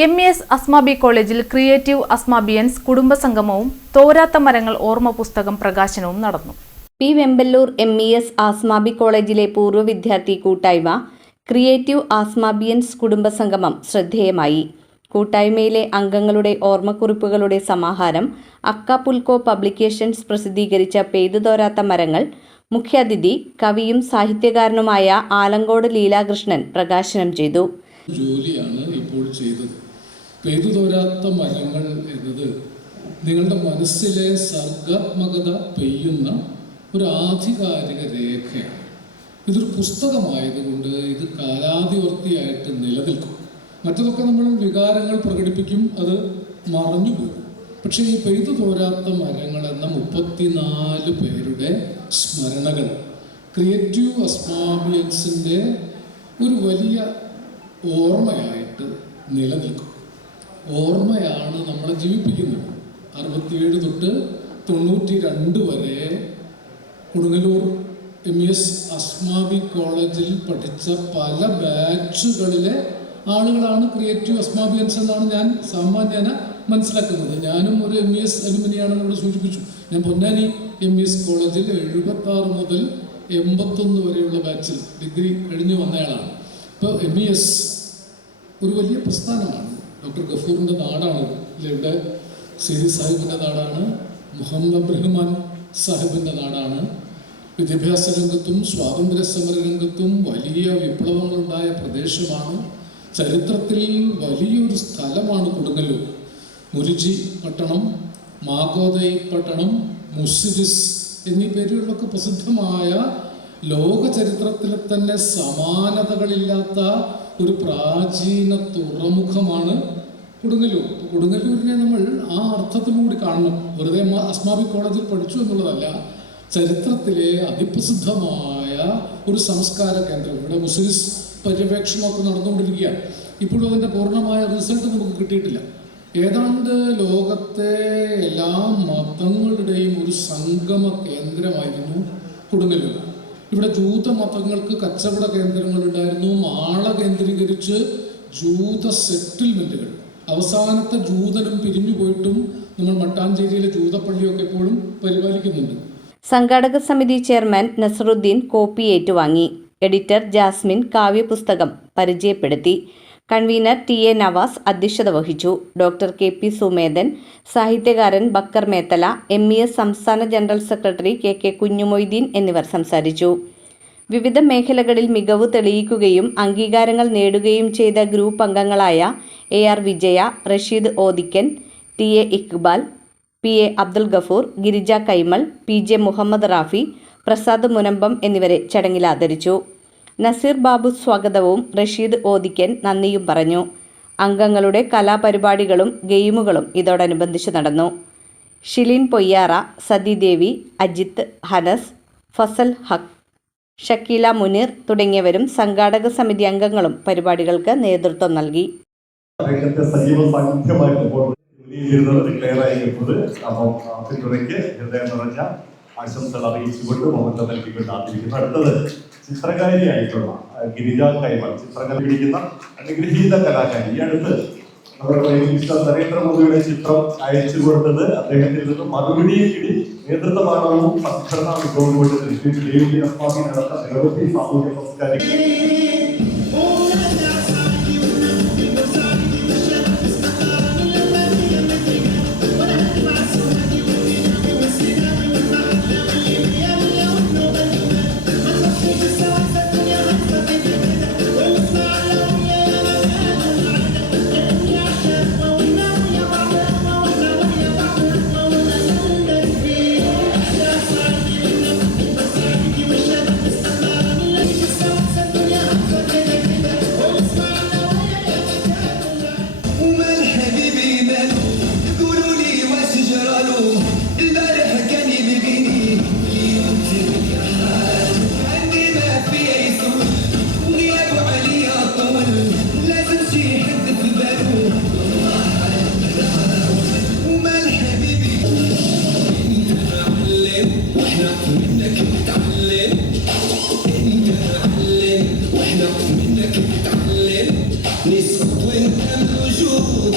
MES Asmabi കോളേജിൽ creative അസ്മാബിയൻസ് കുടുംബസംഗമവും തോരാത്ത മരങ്ങൾ ഓർമ്മ പുസ്തകം പ്രകാശനവും നടന്നു. പി വെമ്പല്ലൂർ MES അസ്മാബി കോളേജിലെ പൂർവ്വ വിദ്യാർത്ഥി കൂട്ടായ്മ ക്രിയേറ്റീവ് അസ്മാബിയൻസ് കുടുംബസംഗമം ശ്രദ്ധേയമായി. കൂട്ടായ്മയിലെ അംഗങ്ങളുടെ ഓർമ്മക്കുറിപ്പുകളുടെ സമാഹാരം അക്കാപുൽക്കോ പബ്ലിക്കേഷൻസ് പ്രസിദ്ധീകരിച്ച പെയ്തുതോരാത്ത മരങ്ങൾ മുഖ്യാതിഥി കവിയും സാഹിത്യകാരനുമായ ആലങ്കോട് ലീലാകൃഷ്ണൻ പ്രകാശനം ചെയ്തു. ജോലിയാണ് ഇപ്പോൾ ചെയ്തത്. പെയ്തുതോരാത്ത മരങ്ങൾ എന്നത് നിങ്ങളുടെ മനസ്സിലെ സർഗാത്മകത പെയ്യുന്ന ഒരു ആധികാരിക രേഖയാണ്. ഇതൊരു പുസ്തകമായതുകൊണ്ട് ഇത് കാലാതിവർത്തിയായിട്ട് നിലനിൽക്കും. മറ്റതൊക്കെ നമ്മൾ വികാരങ്ങൾ പ്രകടിപ്പിക്കും, അത് മറഞ്ഞു പോകും. പക്ഷേ ഈ പെയ്തുതോരാത്ത മരങ്ങൾ എന്ന 34 പേരുടെ സ്മരണകൾ ക്രിയേറ്റീവ് അസ്മാബിയൻസിൻ്റെ ഒരു വലിയ ഓർമ്മയായിട്ട് നിലനിൽക്കും. ഓർമ്മയാണ് നമ്മളെ ജീവിപ്പിക്കുന്നത്. 67 തൊട്ട് 92 വരെ കൊടുങ്ങല്ലൂർ MES അസ്മാബി കോളേജിൽ പഠിച്ച പല ബാച്ചുകളിലെ ആളുകളാണ് ക്രിയേറ്റീവ് അസ്മാബിയൻസ് എന്നാണ് ഞാൻ സാമാന്യേന മനസ്സിലാക്കുന്നത്. ഞാനും ഒരു MES അലുമിനിയാണെന്ന് ഇവിടെ സൂചിപ്പിച്ചു. ഞാൻ പൊന്നാനി MES കോളേജിൽ 76 മുതൽ 81 വരെയുള്ള ബാച്ചിൽ ഡിഗ്രി കഴിഞ്ഞ് വന്നയാളാണ്. ഇപ്പോൾ MES ഒരു വലിയ പ്രസ്ഥാനമാണ്. ഡോക്ടർ ഗഫൂറിൻ്റെ നാടാണ്. ഇവിടെ സീരി സാഹിബിൻ്റെ നാടാണ്, മുഹമ്മദ് അബ്രഹ്മാൻ സാഹിബിൻ്റെ നാടാണ്. വിദ്യാഭ്യാസ രംഗത്തും സ്വാതന്ത്ര്യ സമര രംഗത്തും വലിയ വിപ്ലവങ്ങളുണ്ടായ പ്രദേശമാണ്. ചരിത്രത്തിൽ വലിയൊരു സ്ഥലമാണ് കൊടുങ്ങല്ലൂർ. മുരുജി പട്ടണം, മാഗോദൈ പട്ടണം, മുസിരിസ് എന്നീ പേരുകളിലൊക്കെ പ്രസിദ്ധമായ ലോക ചരിത്രത്തിലെ തന്നെ സമാനതകളില്ലാത്ത ഒരു പ്രാചീന തുറമുഖമാണ് കൊടുങ്ങല്ലൂർ. കൊടുങ്ങല്ലൂരിനെ നമ്മൾ ആ അർത്ഥത്തിലൂടെ കാണണം. വെറുതെ അസ്മാബി കോളേജിൽ പഠിച്ചു എന്നുള്ളതല്ല, ചരിത്രത്തിലെ അതിപ്രസിദ്ധമായ ഒരു സംസ്കാര കേന്ദ്രം. ഇവിടെ മുസ്ലിസ് പര്യവേക്ഷണമൊക്കെ നടന്നുകൊണ്ടിരിക്കുകയാണ്. ഇപ്പോഴും അതിൻ്റെ പൂർണ്ണമായ റിസൾട്ട് നമുക്ക് കിട്ടിയിട്ടില്ല. ഏതാണ്ട് ലോകത്തെ എല്ലാ മതങ്ങളുടെയും ഒരു സംഗമ കേന്ദ്രമായിരുന്നു കൊടുങ്ങല്ലൂർ. ഇവിടെ ജൂത മതങ്ങൾക്ക് കച്ചവട കേന്ദ്രങ്ങളുണ്ടായിരുന്നു. മാള കേന്ദ്രീകരിച്ച് ജൂത സെറ്റിൽമെൻറ്റുകൾ. അവസാനത്തെ ജൂതനും പിരിഞ്ഞു പോയിട്ടും നമ്മൾ മട്ടാഞ്ചേരിയിലെ ജൂതപ്പള്ളിയൊക്കെ എപ്പോഴും പരിപാലിക്കുന്നുണ്ട്. സംഘാടക സമിതി ചെയർമാൻ നസറുദ്ദീൻ കോപ്പി ഏറ്റുവാങ്ങി. എഡിറ്റർ ജാസ്മിൻ കാവ്യപുസ്തകം പരിചയപ്പെടുത്തി. കൺവീനർ TA നവാസ് അധ്യക്ഷത വഹിച്ചു. ഡോക്ടർ KP സുമേധൻ, സാഹിത്യകാരൻ ബക്കർ മേത്തല, MES സംസ്ഥാന ജനറൽ സെക്രട്ടറി KK കുഞ്ഞുമൊയ്തീൻ എന്നിവർ സംസാരിച്ചു. വിവിധ മേഖലകളിൽ മികവ് തെളിയിക്കുകയും അംഗീകാരങ്ങൾ നേടുകയും ചെയ്ത ഗ്രൂപ്പ് അംഗങ്ങളായ AR വിജയ, Rasheed ഓദിക്കൻ, TA Iqbal, PA Abdul Gafoor, Girija Kaimal, PJ Muhammad Rafi, Prasad Munambam എന്നിവരെ ചടങ്ങിൽ ആദരിച്ചു. നസീർ ബാബു സ്വാഗതവും റഷീദ് ഓദിക്കൻ നന്ദിയും പറഞ്ഞു. അംഗങ്ങളുടെ കലാപരിപാടികളും ഗെയിമുകളും ഇതോടനുബന്ധിച്ച് നടന്നു. ഷിലിൻ പൊയ്യാറ, സതിദേവി, അജിത്ത്, ഹനസ്, ഫസൽ ഹക്ക്, ഷക്കീല മുനീർ തുടങ്ങിയവരും സംഘാടക സമിതി അംഗങ്ങളും പരിപാടികൾക്ക് നേതൃത്വം നൽകി. ആശംസകൾ അറിയിച്ചുകൊണ്ട് മുഖത്ത് നൽകിക്കൊണ്ട് ആദരിക്കുന്നു. അടുത്തത് ചിത്രകാരിയായിട്ടുള്ള ഗിരിജ കൈമൾ, ചിത്രകല പിടിക്കുന്ന അനുഗ്രഹീത കലാകാരി. ഈ അടുത്ത് നമ്മുടെ പ്രൈം മിനിസ്റ്റർ നരേന്ദ്രമോദിയുടെ ചിത്രം അയച്ചു കൊടുത്തത് അദ്ദേഹത്തിൽ നിന്ന് മറുപടിയെ കിടി നേതൃത്വമാണെന്നും സംഘടനാ മികവും കൊണ്ട് തൃശ്ശൂർ അസ്മാബി നടത്ത നിരവധി സാമൂഹ്യ സംസ്കാരിക نسوة الوجود